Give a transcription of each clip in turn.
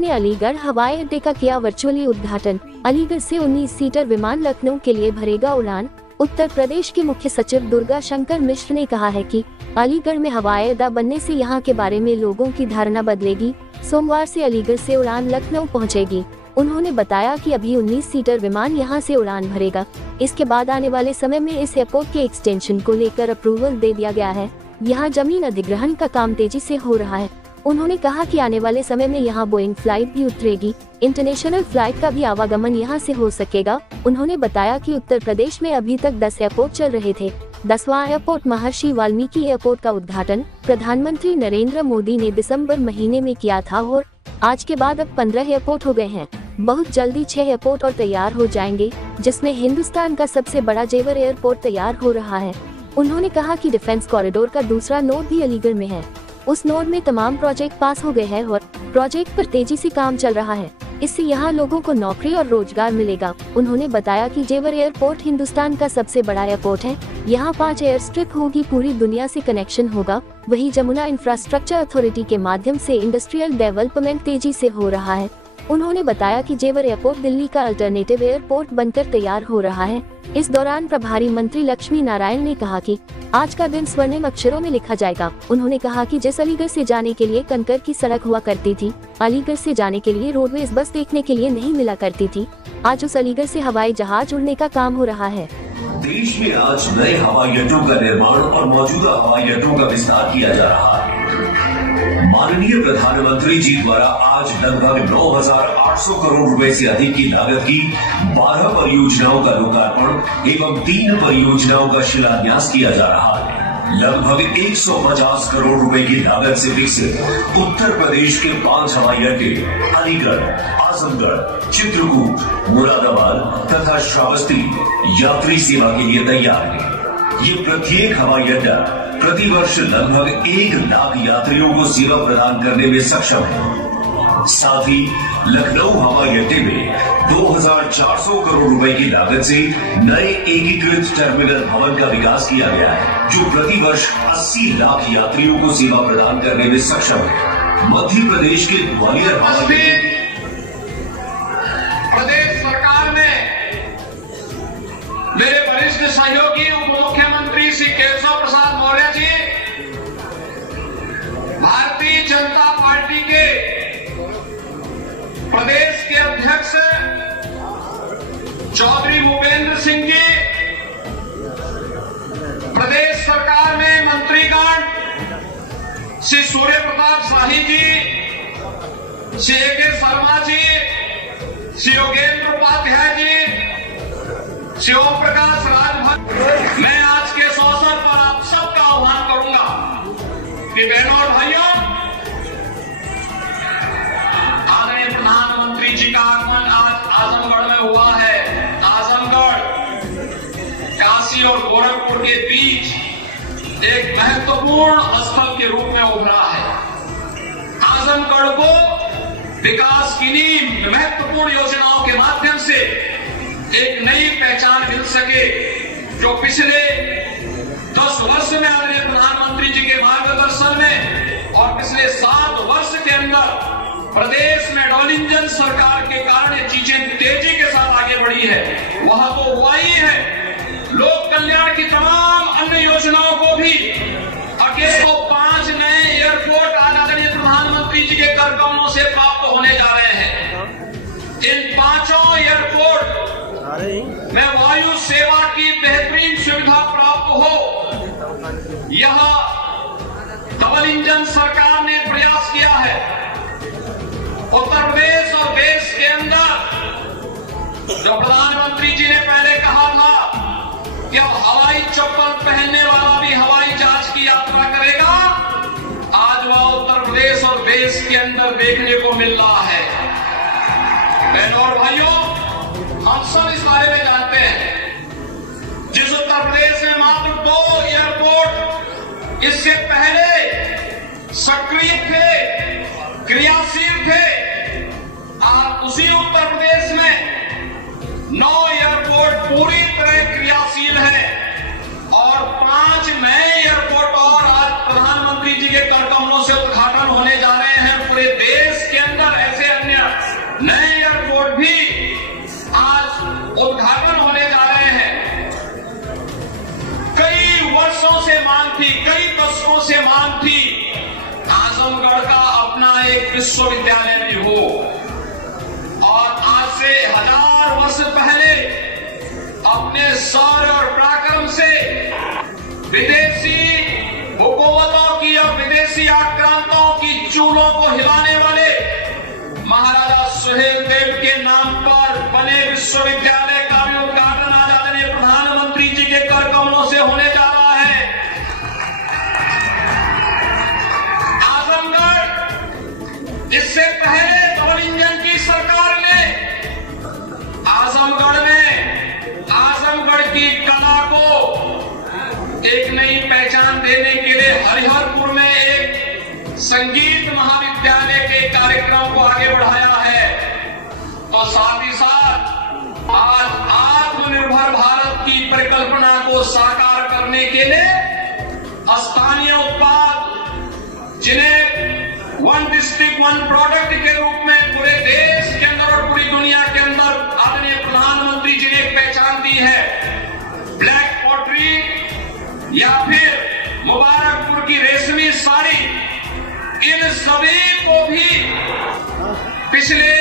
प्रधानमंत्री ने अलीगढ़ हवाई अड्डे का किया वर्चुअली उद्घाटन। अलीगढ़ से 19 सीटर विमान लखनऊ के लिए भरेगा उड़ान। उत्तर प्रदेश के मुख्य सचिव दुर्गा शंकर मिश्र ने कहा है कि अलीगढ़ में हवाई अड्डा बनने से यहां के बारे में लोगों की धारणा बदलेगी। सोमवार से अलीगढ़ से उड़ान लखनऊ पहुंचेगी। उन्होंने बताया कि अभी 19 सीटर विमान यहां से उड़ान भरेगा। इसके बाद आने वाले समय में इस एयरपोर्ट के एक्सटेंशन को लेकर अप्रूवल दे दिया गया है। यहां जमीन अधिग्रहण का काम तेजी से हो रहा है। उन्होंने कहा कि आने वाले समय में यहां बोइंग फ्लाइट भी उतरेगी। इंटरनेशनल फ्लाइट का भी आवागमन यहां से हो सकेगा। उन्होंने बताया कि उत्तर प्रदेश में अभी तक 10 एयरपोर्ट चल रहे थे। 10वां एयरपोर्ट महर्षि वाल्मीकि एयरपोर्ट का उद्घाटन प्रधानमंत्री नरेंद्र मोदी ने दिसंबर महीने में किया था और आज के बाद अब 15 एयरपोर्ट हो गए हैं। बहुत जल्दी 6 एयरपोर्ट और तैयार हो जाएंगे, जिसमें हिंदुस्तान का सबसे बड़ा जेवर एयरपोर्ट तैयार हो रहा है। उन्होंने कहा कि डिफेंस कॉरिडोर का दूसरा नोड भी अलीगढ़ में है। उस नोड में तमाम प्रोजेक्ट पास हो गए हैं और प्रोजेक्ट पर तेजी से काम चल रहा है। इससे यहाँ लोगों को नौकरी और रोजगार मिलेगा। उन्होंने बताया कि जेवर एयरपोर्ट हिंदुस्तान का सबसे बड़ा एयरपोर्ट है। यहाँ 5 एयर स्ट्रिप होगी, पूरी दुनिया से कनेक्शन होगा। वही जमुना इंफ्रास्ट्रक्चर अथॉरिटी के माध्यम से इंडस्ट्रियल डेवलपमेंट तेजी से हो रहा है। उन्होंने बताया कि जेवर एयरपोर्ट दिल्ली का अल्टरनेटिव एयरपोर्ट बनकर तैयार हो रहा है। इस दौरान प्रभारी मंत्री लक्ष्मी नारायण ने कहा कि आज का दिन स्वर्णिम अक्षरों में लिखा जाएगा। उन्होंने कहा कि जिस अलीगढ़ से जाने के लिए कंकर की सड़क हुआ करती थी, अलीगढ़ से जाने के लिए रोडवेज बस देखने के लिए नहीं मिला करती थी, आज उस अलीगढ़ से हवाई जहाज उड़ने का काम हो रहा है। देश में आज नए हवाई अड्डों का निर्माण और मौजूदा हवाई अड्डों का विस्तार किया जा रहा है। माननीय प्रधानमंत्री जी द्वारा आज लगभग 9,800 करोड़ रुपए से अधिक की लागत की 12 परियोजनाओं का लोकार्पण एवं 3 परियोजनाओं का शिलान्यास किया जा रहा है। लगभग 150 करोड़ रुपए की लागत से विकसित उत्तर प्रदेश के 5 हवाई अड्डे अलीगढ़, आजमगढ़, चित्रकूट, मुरादाबाद तथा श्रावस्ती यात्री सेवा के लिए तैयार है। ये प्रत्येक हवाई अड्डा प्रतिवर्ष लगभग 1 लाख यात्रियों को सेवा प्रदान करने में सक्षम है। साथ ही लखनऊ हवाई अड्डे में 2,400 करोड़ रुपए की लागत से नए एकीकृत टर्मिनल भवन का विकास किया गया है, जो प्रतिवर्ष 80 लाख यात्रियों को सेवा प्रदान करने में सक्षम है। मध्य प्रदेश के ग्वालियर हवाई अड्डे प्रदेश सरकार ने मेरे वरिष्ठ सहयोगी उप मुख्यमंत्री श्री केशव प्रसाद मौर्य जी, भारतीय जनता पार्टी के प्रदेश के अध्यक्ष चौधरी भूपेंद्र सिंह जी, प्रदेश सरकार में मंत्रीगण श्री सूर्य प्रताप शाही जी, श्री ए.के. शर्मा जी, श्री योगेंद्र उपाध्याय जी, श्री ओम प्रकाश राजभर। मैं आज के इस अवसर पर आप सबका आह्वान करूंगा कि बहनों और भाइयों, आदरणीय प्रधानमंत्री जी का आगमन आज आजमगढ़ में हुआ है। आजमगढ़ काशी और गोरखपुर के बीच एक महत्वपूर्ण स्थल के रूप में उभरा है। आजमगढ़ को विकास की नींव महत्वपूर्ण योजनाओं के माध्यम से एक नई पहचान मिल सके, जो पिछले 10 वर्ष में आदरणीय प्रधानमंत्री जी के मार्गदर्शन में और पिछले 7 वर्ष के अंदर प्रदेश में डबल इंजन सरकार के कारण ये चीजें तेजी के साथ आगे बढ़ी है। वह तो हुआ ही है, लोक कल्याण की तमाम अन्य योजनाओं को भी अकेले तो 5 नए एयरपोर्ट आज आदरणीय प्रधानमंत्री जी के कर कमलों से प्राप्त होने जा रहे हैं। इन 5 एयरपोर्ट में वायु सेवा की बेहतरीन सुविधा प्राप्त हो, यह डबल इंजन सरकार ने प्रयास किया है। उत्तर प्रदेश और देश के अंदर जो प्रधानमंत्री जी ने पहले कहा था कि अब हवाई चप्पल पहनने वाला भी हवाई जहाज की यात्रा करेगा, आज वह उत्तर प्रदेश और देश के अंदर देखने को मिल रहा है। बहनों और भाइयों, हम सब इस बारे में जानते हैं, जिस उत्तर प्रदेश में मात्र 2 एयरपोर्ट इससे पहले सक्रिय थे, क्रियाशील थे, आज उसी उत्तर प्रदेश में 9 एयरपोर्ट पूरी तरह क्रियाशील है और 5 नए एयरपोर्ट और आज प्रधानमंत्री जी के कर कमलों से उद्घाटन होने जा रहे हैं। पूरे देश के अंदर ऐसे अन्य अपने शौर्य और पराक्रम से विदेशी हुकूमतों की और विदेशी आक्रांताओं की चूलों को हिलाने वाले महाराजा सुहेलदेव के नाम पर बने विश्वविद्यालय का भी उद्घाटन आज आदरणीय प्रधानमंत्री जी के कर कमलों से होने जा रहा है। आजमगढ़, इससे पहले डबल इंजन की सरकार ने आजमगढ़ में आजमगढ़ की कला को एक नई पहचान देने के लिए हरिहरपुर में एक संगीत महाविद्यालय के कार्यक्रम को आगे बढ़ाया है। तो साथ ही साथ आज आत्मनिर्भर भारत की परिकल्पना को साकार करने के लिए स्थानीय उत्पाद, जिन्हें वन डिस्ट्रिक्ट वन प्रोडक्ट के रूप में पूरे देश के अंदर और पूरी दुनिया के अंदर आदरणीय प्रधानमंत्री जी ने पहचान दी है। ब्लैक पॉटरी या फिर मुबारकपुर की रेशमी साड़ी, इन सभी को भी पिछले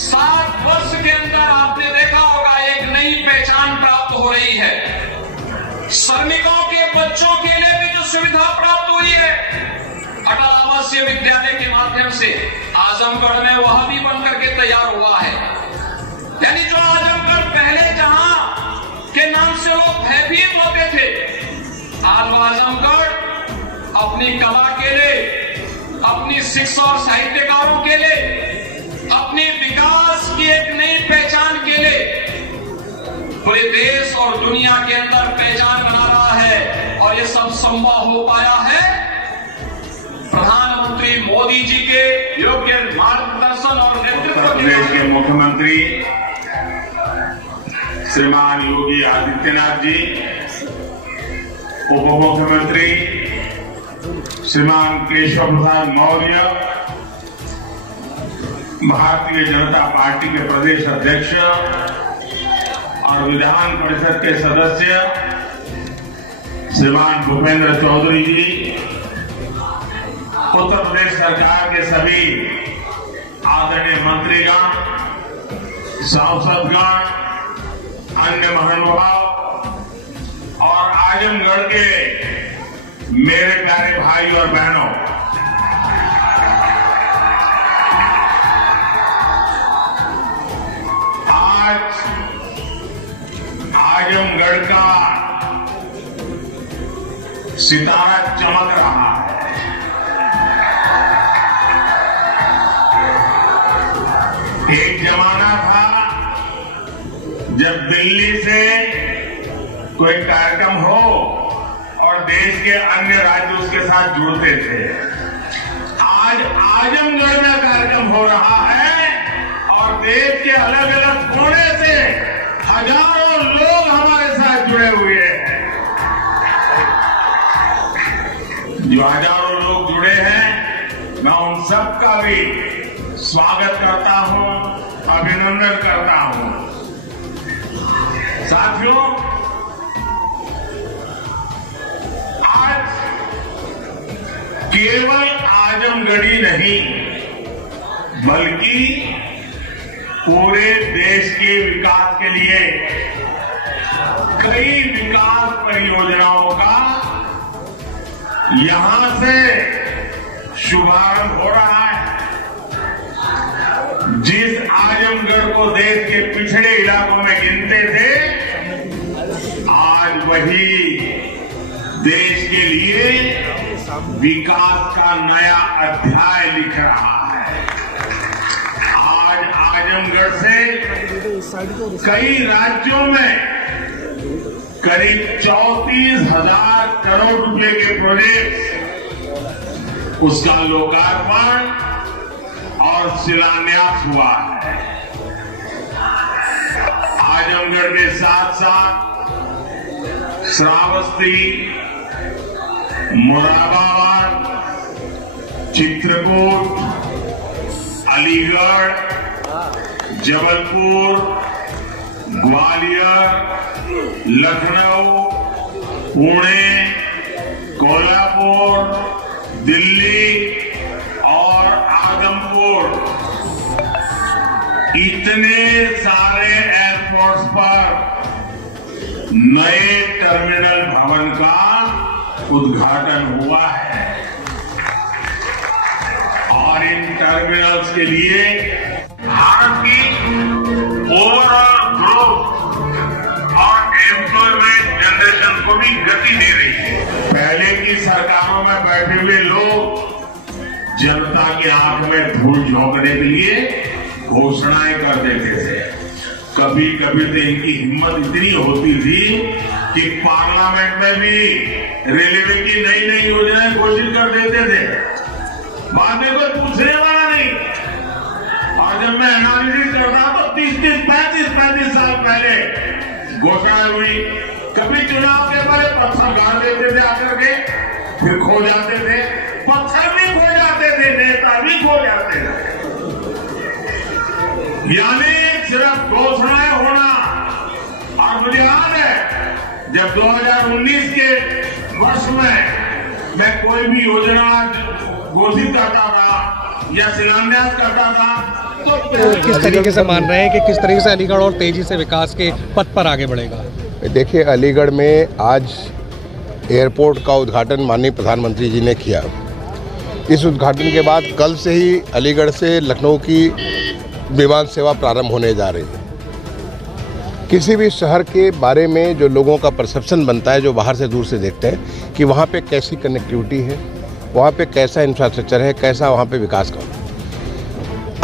7 वर्ष के अंदर आपने देखा होगा एक नई पहचान प्राप्त हो रही है। श्रमिकों के बच्चों के लिए भी जो सुविधा प्राप्त हुई है अटल आवासीय विद्यालय के माध्यम से, आजमगढ़ में वह भी बनकर के तैयार हुआ है। यानी जो आजमगढ़ पहले जहां के नाम से लोग भयभीत होते थे, आज आजमगढ़ अपनी कला के लिए, अपनी शिक्षा और साहित्यकारों के लिए, अपनी विकास की एक नई पहचान के लिए पूरे देश और दुनिया के अंदर पहचान बना रहा है। और ये सब संभव हो पाया है प्रधानमंत्री मोदी जी के योग्य मार्गदर्शन और नेतृत्व उत्तर प्रदेश के मुख्यमंत्री श्रीमान योगी आदित्यनाथ जी, उप मुख्यमंत्री श्रीमान केशव प्रसाद मौर्य, भारतीय जनता पार्टी के प्रदेश अध्यक्ष और विधान परिषद के सदस्य श्रीमान भूपेंद्र चौधरी जी, उत्तर प्रदेश सरकार के सभी आदरणीय मंत्रीगण, सांसदगण, अन्य महानुभाव और आजमगढ़ के मेरे प्यारे भाई और बहनों, आज आजमगढ़ का सितारा चमक रहा है। एक जमाना था जब दिल्ली से कोई कार्यक्रम हो और देश के अन्य राज्य उसके साथ जुड़ते थे। आज आजमगढ़ में कार्यक्रम हो रहा है और देश के अलग अलग कोने से हजारों लोग हमारे साथ जुड़े हुए हैं। जो हजारों लोग जुड़े हैं, मैं उन सबका भी स्वागत करता हूं, अभिनंदन करता हूं। साथियों, आज केवल आजमगढ़ी नहीं बल्कि पूरे देश के विकास के लिए कई विकास परियोजनाओं का यहां से शुभारंभ हो रहा है। जिस आजमगढ़ को देश के पिछड़े इलाकों में गिनते थे, आज वही देश के लिए विकास का नया अध्याय लिख रहा है। आज आजमगढ़ से कई राज्यों में करीब 34,000 करोड़ रुपए के प्रोजेक्ट, उसका लोकार्पण और शिलान्यास हुआ है। आजमगढ़ के साथ साथ श्रावस्ती, मुरादाबाद, चित्रकूट, अलीगढ़, जबलपुर, ग्वालियर, लखनऊ, पुणे, कोल्हापुर, दिल्ली और आदमपुर, इतने सारे एयरपोर्ट्स पर नए टर्मिनल भवन का उद्घाटन हुआ है और इन टर्मिनल्स के लिए भारत की ओवरऑल ग्रोथ और एम्प्लॉयमेंट जनरेशन को भी गति दे रही है। पहले की सरकारों में बैठे हुए लोग जनता की आंख में धूल झोंकने के लिए घोषणाएं कर देते थे। कभी कभी तो इनकी हिम्मत इतनी होती थी कि पार्लियामेंट में भी रेलवे की नई नई योजनाएं घोषित कर देते थे, बाद में कोई पूछने वाला नहीं। और जब मैं एनालिसिस करता तो 30-35 साल पहले घोषणा हुई। कभी चुनाव के पहले पत्थर गाड़ देते थे आकर के, फिर खो जाते थे, पत्थर भी खो जाते थे, नेता भी खो जाते थे। यानी सिर्फ घोषणाएं होना। और मुझे याद है जब 2019 के वर्ष में मैं कोई भी योजना घोषित करता था या शिलान्यास करता था तो किस तरीके से मान रहे हैं कि किस तरीके से अलीगढ़ और तेजी से विकास के पथ पर आगे बढ़ेगा? देखिए, अलीगढ़ में आज एयरपोर्ट का उद्घाटन माननीय प्रधानमंत्री जी ने किया। इस उद्घाटन के बाद कल से ही अलीगढ़ से लखनऊ की विमान सेवा प्रारंभ होने जा रही है। किसी भी शहर के बारे में जो लोगों का परसेप्शन बनता है, जो बाहर से दूर से देखते हैं कि वहाँ पे कैसी कनेक्टिविटी है, वहाँ पे कैसा इंफ्रास्ट्रक्चर है, कैसा वहाँ पे विकास का।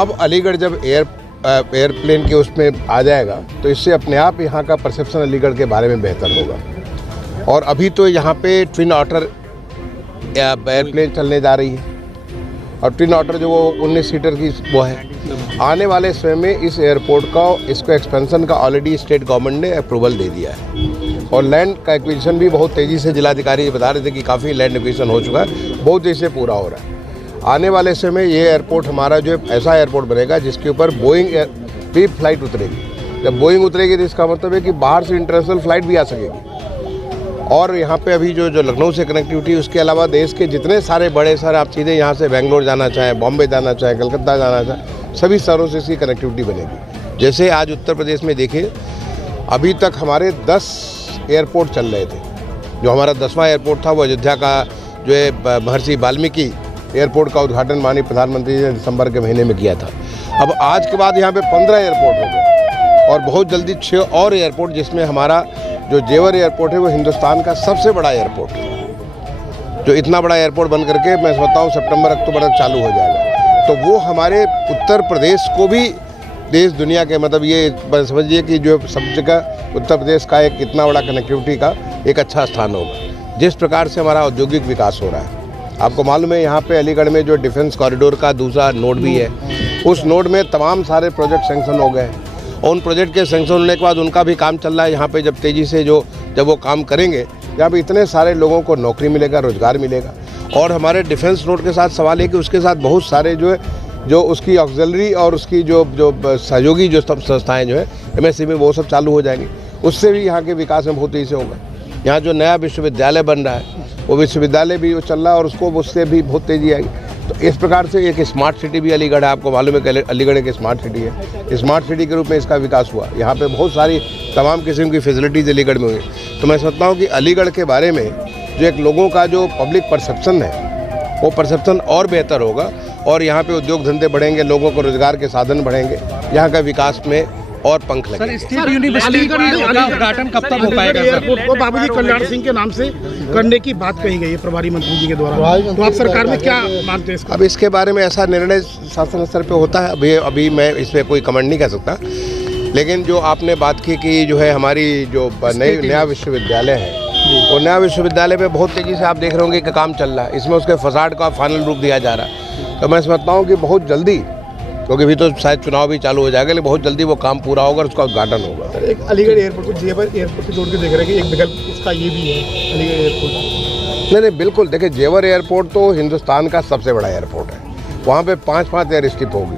अब अलीगढ़ जब एयरप्लेन के उसमें आ जाएगा तो इससे अपने आप यहाँ का परसेप्शन अलीगढ़ के बारे में बेहतर होगा। और अभी तो यहाँ पे ट्विन ऑटर एयरप्लेन चलने जा रही है और ट्विन ऑटर जो वो 19 सीटर की वो है। आने वाले समय में इस एयरपोर्ट का इसको एक्सपेंशन का ऑलरेडी स्टेट गवर्नमेंट ने अप्रूवल दे दिया है और लैंड का एक्विजिशन भी बहुत तेज़ी से जिलाधिकारी बता रहे थे कि काफ़ी लैंड एक्विजिशन हो चुका है, बहुत तेज़ी से पूरा हो रहा है। आने वाले समय में ये एयरपोर्ट हमारा जो ऐसा एयरपोर्ट बनेगा जिसके ऊपर बोइंग भी फ्लाइट उतरेगी। जब बोइंग उतरेगी तो इसका मतलब है कि बाहर से इंटरनेशनल फ्लाइट भी आ सकेगी। और यहाँ पे अभी जो लखनऊ से कनेक्टिविटी, उसके अलावा देश के जितने सारे बड़े शहर, आप सीधे यहाँ से बेंगलोर जाना चाहें, बॉम्बे जाना चाहें, कलकत्ता जाना चाहें, सभी शहरों से इसकी कनेक्टिविटी बनेगी। जैसे आज उत्तर प्रदेश में देखिए, अभी तक हमारे 10 एयरपोर्ट चल रहे थे। जो हमारा 10वां एयरपोर्ट था वो अयोध्या का जो है महर्षि वाल्मीकि एयरपोर्ट का उद्घाटन माननीय प्रधानमंत्री ने दिसंबर के महीने में किया था। अब आज के बाद यहाँ पे 15 एयरपोर्ट हो गए और बहुत जल्दी 6 और एयरपोर्ट, जिसमें हमारा जो जेवर एयरपोर्ट है वो हिंदुस्तान का सबसे बड़ा एयरपोर्ट है, जो इतना बड़ा एयरपोर्ट बन करके मैं समझता हूँ सितंबर-अक्टूबर तक चालू हो जाएगा। तो वो हमारे उत्तर प्रदेश को भी देश दुनिया के मतलब ये समझिए कि जो सब जगह उत्तर प्रदेश का एक इतना बड़ा कनेक्टिविटी का एक अच्छा स्थान होगा। जिस प्रकार से हमारा औद्योगिक विकास हो रहा है, आपको मालूम है यहाँ पे अलीगढ़ में जो डिफेंस कॉरिडोर का दूसरा नोड भी है, उस नोड में तमाम सारे प्रोजेक्ट सैंक्शन हो गए और उन प्रोजेक्ट के सैंक्शन होने के बाद उनका भी काम चल रहा है। यहाँ पे जब तेज़ी से जब वो काम करेंगे, यहाँ पे इतने सारे लोगों को नौकरी मिलेगा, रोजगार मिलेगा। और हमारे डिफेंस नोड के साथ सवाल है कि उसके साथ बहुत सारे जो उसकी ऑक्सिलरी और उसकी जो सहयोगी जो संस्थाएँ जो है MSME, वो सब चालू हो जाएंगी। उससे भी यहाँ के विकास में बहुत तेज़ी से होगा। यहाँ जो नया विश्वविद्यालय बन रहा है वो विश्वविद्यालय भी चल रहा है और उससे भी बहुत तेज़ी आएगी। तो इस प्रकार से एक स्मार्ट सिटी भी अलीगढ़ है। आपको मालूम है कि अलीगढ़ एक स्मार्ट सिटी है। स्मार्ट सिटी के रूप में इसका विकास हुआ। यहाँ पे बहुत सारी तमाम किस्म की फैसिलिटीज़ अलीगढ़ में हुई। तो मैं समझता हूँ कि अलीगढ़ के बारे में जो एक लोगों का जो पब्लिक परसेप्शन है वो परसेप्शन और बेहतर होगा और यहाँ पे उद्योग धंधे बढ़ेंगे, लोगों को रोजगार के साधन बढ़ेंगे, यहाँ का विकास में और पंख लगेंगे। सर, स्टेट यूनिवर्सिटी का उद्घाटन कब तक हो पाएगा? एयरपोर्ट को बाबूजी कल्याण सिंह के नाम से करने की बात कही गई है प्रभारी मंत्री जी के द्वारा, तो आप सरकार में क्या मानते हैं इसका? अब इसके बारे में ऐसा निर्णय शासन स्तर पे होता है। अभी मैं इसमें कोई कमेंट नहीं कर सकता, लेकिन जो आपने बात की कि जो है हमारी जो नया विश्वविद्यालय है, वो नया विश्वविद्यालय में बहुत तेज़ी से आप देख रहे होंगे कि काम चल रहा है। इसमें उसके फसाड का फाइनल रूप दिया जा रहा है। तो मैं समझता हूँ कि बहुत जल्दी, क्योंकि अभी तो शायद चुनाव भी चालू हो जाएगा, लेकिन बहुत जल्दी वो काम पूरा होगा और उसका उद्घाटन होगा। एक अलीगढ़ एयरपोर्ट को जेवर एयरपोर्ट से जोड़ के देख रहे हैं कि एक विकल्प उसका ये भी है अलीगढ़ एयरपोर्ट। नहीं, बिल्कुल। देखिए, जेवर एयरपोर्ट तो हिंदुस्तान का सबसे बड़ा एयरपोर्ट है। वहाँ पे 5 एयर स्ट्रिप होगी,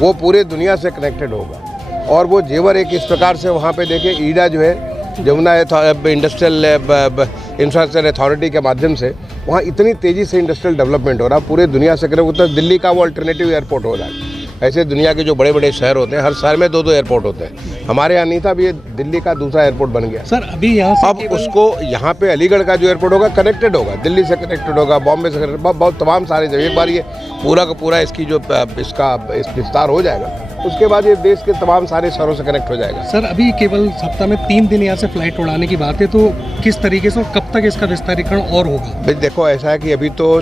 वो पूरे दुनिया से कनेक्टेड होगा। और वो जेवर एक इस प्रकार से वहाँ पे देखिए, ईडा जो है जमुना इंडस्ट्रियल इंफ्रास्ट्रक्चर अथॉरिटी के माध्यम से वहाँ इतनी तेज़ी से इंडस्ट्रियल डेवलपमेंट हो रहा है, पूरे दुनिया से करें। उत्तर दिल्ली का वो अल्टरनेटिव एयरपोर्ट हो रहा है। ऐसे दुनिया के जो बड़े बड़े शहर होते हैं, हर शहर में 2-2 एयरपोर्ट होते हैं। हमारे यहाँ नहीं था, अभी ये दिल्ली का दूसरा एयरपोर्ट बन गया सर। अभी यहाँ से अब उसको यहाँ पे अलीगढ़ का जो एयरपोर्ट होगा कनेक्टेड होगा, दिल्ली से कनेक्टेड होगा, बॉम्बे से कनेक्टेड, बहुत तमाम सारे जगह। एक बार ये पूरा का पूरा इसकी जो इसका विस्तार हो जाएगा, उसके बाद ये देश के तमाम सारे शहरों से कनेक्ट हो जाएगा। सर अभी केवल सप्ताह में 3 दिन यहाँ से फ्लाइट उड़ाने की बात है, तो किस तरीके से और कब तक इसका विस्तारीकरण और होगा? भाई देखो, ऐसा है कि अभी तो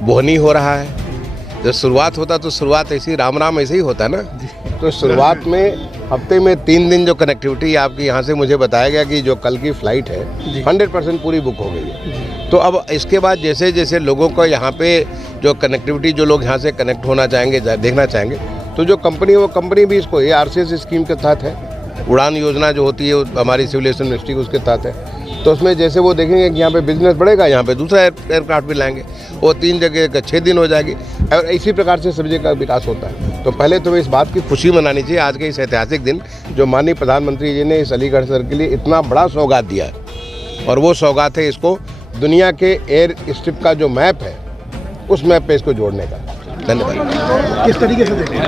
बोहनी हो रहा है। जब शुरुआत होता तो शुरुआत ऐसी राम राम ऐसे ही होता है ना। तो शुरुआत में हफ्ते में 3 दिन जो कनेक्टिविटी आपकी यहाँ से मुझे बताया गया कि जो कल की फ़्लाइट है 100% पूरी बुक हो गई है। तो अब इसके बाद जैसे जैसे लोगों को यहाँ पे जो कनेक्टिविटी, जो लोग यहाँ से कनेक्ट होना चाहेंगे, देखना चाहेंगे, तो जो कंपनी है वो कंपनी भी इसको ये RCS स्कीम के तहत है। उड़ान योजना जो होती है हमारी सिविल एविएशन मिनिस्ट्री उसके तहत है। तो उसमें जैसे वो देखेंगे कि यहाँ पे बिजनेस बढ़ेगा, यहाँ पे दूसरा एयरक्राफ्ट भी लाएंगे, वो 3 जगह 6 दिन हो जाएगी, और इसी प्रकार से सब्जी का विकास होता है। तो पहले तो इस बात की खुशी मनानी चाहिए आज के इस ऐतिहासिक दिन, जो माननीय प्रधानमंत्री जी ने इस अलीगढ़ शहर के लिए इतना बड़ा सौगात दिया है। और वो सौगात है इसको दुनिया के एयर स्ट्रिप का जो मैप है, उस मैप पे इसको जोड़ने का। धन्यवाद। किस तरीके से देखिए?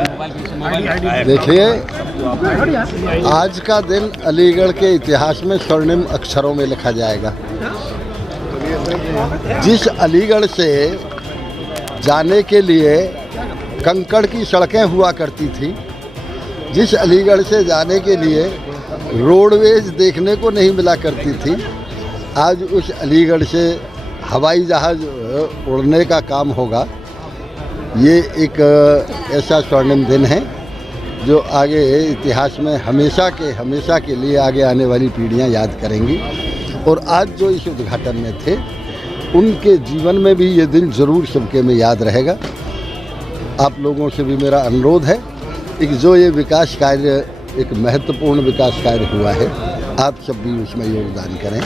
देखिए, आज का दिन अलीगढ़ के इतिहास में स्वर्णिम अक्षरों में लिखा जाएगा। जिस अलीगढ़ से जाने के लिए कंकड़ की सड़कें हुआ करती थी, जिस अलीगढ़ से जाने के लिए रोडवेज देखने को नहीं मिला करती थी, आज उस अलीगढ़ से हवाई जहाज़ उड़ने का काम होगा। ये एक ऐसा स्वर्णिम दिन है जो आगे इतिहास में हमेशा के लिए आगे आने वाली पीढ़ियां याद करेंगी। और आज जो इस उद्घाटन में थे, उनके जीवन में भी ये दिन ज़रूर सबके में याद रहेगा। आप लोगों से भी मेरा अनुरोध है कि जो ये विकास कार्य, एक महत्वपूर्ण विकास कार्य हुआ है, आप सब भी उसमें योगदान करें।